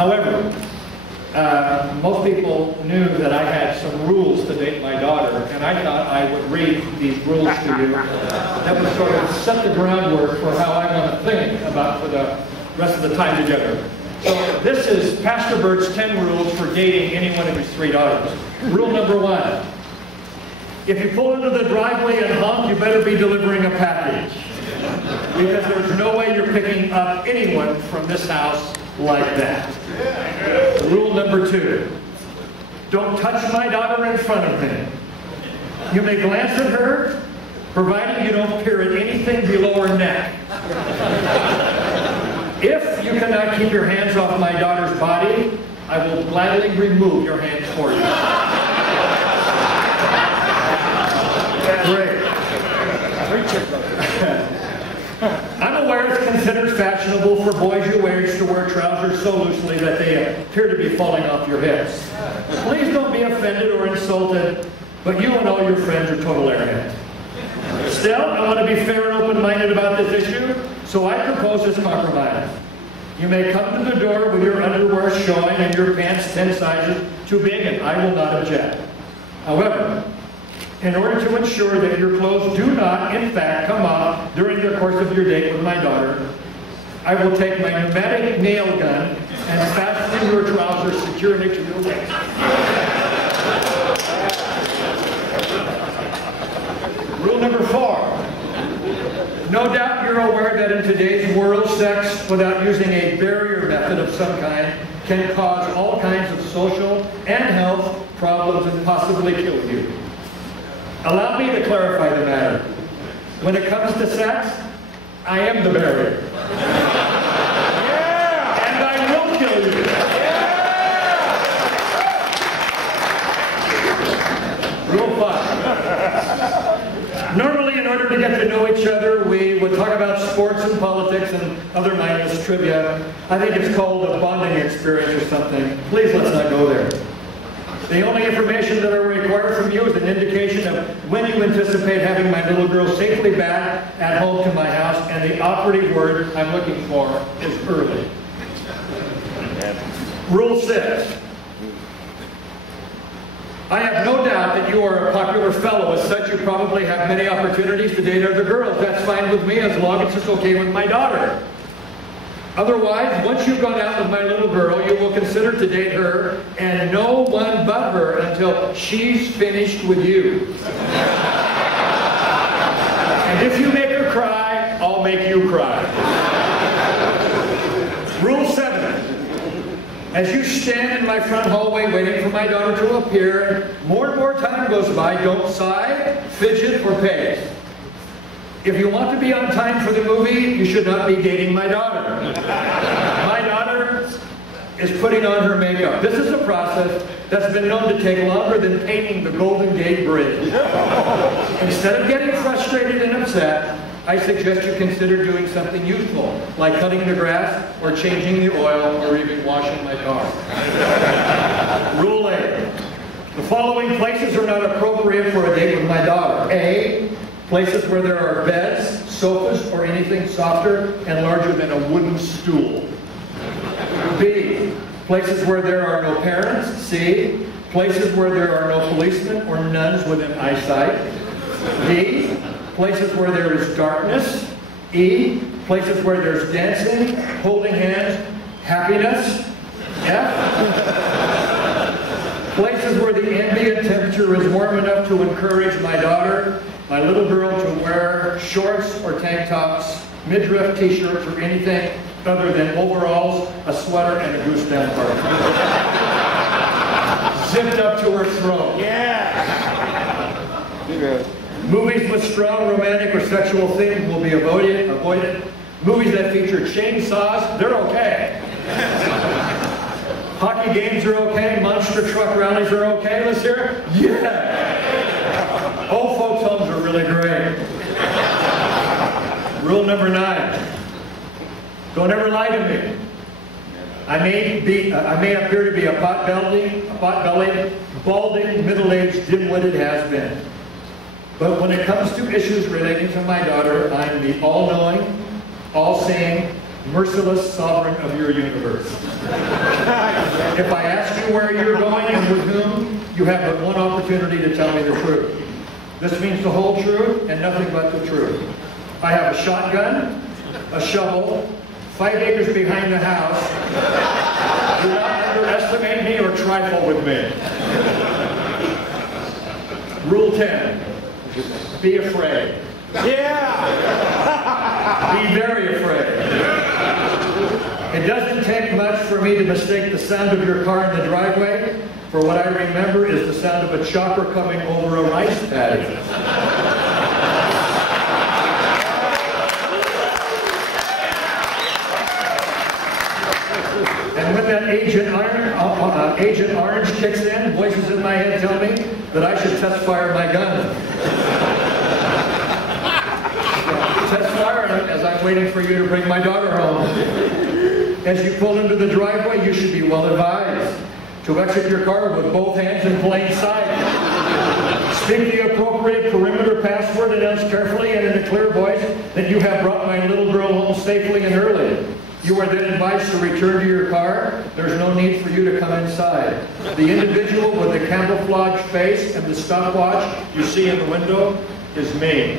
However, most people knew that I had some rules to date my daughter, and I thought I would read these rules to you. That would sort of set the groundwork for how I want to think about for the rest of the time together. So this is Pastor Burt's 10 rules for dating any one of his 3 daughters. Rule number 1. If you pull into the driveway and honk, you better be delivering a package. Because there's no way you're picking up anyone from this house like that. Rule number 2. Don't touch my daughter in front of me. You may glance at her, providing you don't peer at anything below her neck. If you cannot keep your hands off my daughter's body, I will gladly remove your hands for you. Great. I'm aware it's considered fashionable for boys your age to wear trousers so loosely that they appear to be falling off your hips. Please don't be offended or insulted, but you and all your friends are total airheads. Still, I want to be fair and open-minded about this issue, so I propose this compromise. You may come to the door with your underwear showing and your pants 10 sizes too big, and I will not object. However, in order to ensure that your clothes do not, in fact, come off during the course of your date with my daughter, I will take my pneumatic nail gun and fasten your trousers securely to your waist. Rule number 4. No doubt you're aware that in today's world, sex without using a barrier method of some kind can cause all kinds of social and health problems and possibly kill you. Allow me to clarify the matter. When it comes to sex, I am the barrier. Yeah! And I will kill you. Yeah! Rule 5. Normally, in order to get to know each other, we would talk about sports and politics and other mindless trivia. I think it's called a bonding experience or something. Please, let's not go there. The only information that I require from you is an indication of when you anticipate having my little girl safely back at home to my house, and the operative word I'm looking for is early. Rule 6. I have no doubt that you are a popular fellow. As such, you probably have many opportunities to date other girls. That's fine with me as long as it's okay with my daughter. Otherwise, once you've gone out with my little girl, you will consider to date her and no one but her until she's finished with you. And if you make her cry, I'll make you cry. Rule 7. As you stand in my front hallway waiting for my daughter to appear, and more time goes by, don't sigh, fidget, or pace. If you want to be on time for the movie, you should not be dating my daughter. My daughter is putting on her makeup. This is a process that's been known to take longer than painting the Golden Gate Bridge. Instead of getting frustrated and upset, I suggest you consider doing something useful, like cutting the grass, or changing the oil, or even washing my car. Rule 8. The following places are not appropriate for a date with my daughter. A. Places where there are beds, sofas, or anything softer and larger than a wooden stool. B. Places where there are no parents. C. Places where there are no policemen or nuns within eyesight. D. Places where there is darkness. E. Places where there's dancing, holding hands, happiness. F. Places where the ambient temperature is warm enough to encourage my daughter, my little girl, to wear shorts or tank tops, midriff t-shirts, or anything other than overalls, a sweater, and a goose down part. Zipped up to her throat. Yeah! Movies with strong romantic or sexual themes will be avoided. Movies that feature chainsaws, they're okay. Hockey games are okay. Monster truck rallies are okay. Let's hear it. Yeah! Old folks' homes are really great. Rule number 9. Don't ever lie to me. I may appear to be a pot-bellied, balding, middle-aged, dim-witted has-been. But when it comes to issues relating to my daughter, I'm the all-knowing, all-seeing, merciless sovereign of your universe. If I ask you where you're going and with whom, you have but one opportunity to tell me the truth. This means the whole truth and nothing but the truth. I have a shotgun, a shovel, 5 acres behind the house. Do not underestimate me or trifle with me. Rule 10. Be afraid. Yeah! Be very afraid. It doesn't take much for me to mistake the sound of your car in the driveway for what I remember is the sound of a chopper coming over a rice paddy. And when that Agent Orange kicks in, voices in my head tell me that I should test fire my gun. Test fire as I'm waiting for you to bring my daughter home. As you pull into the driveway, you should be well advised to exit your car with both hands in plain sight. Speak the appropriate perimeter password, announce carefully and in a clear voice that you have brought my little girl home safely and early. You are then advised to return to your car. There's no need for you to come inside. The individual with the camouflage face and the stopwatch you see in the window is me.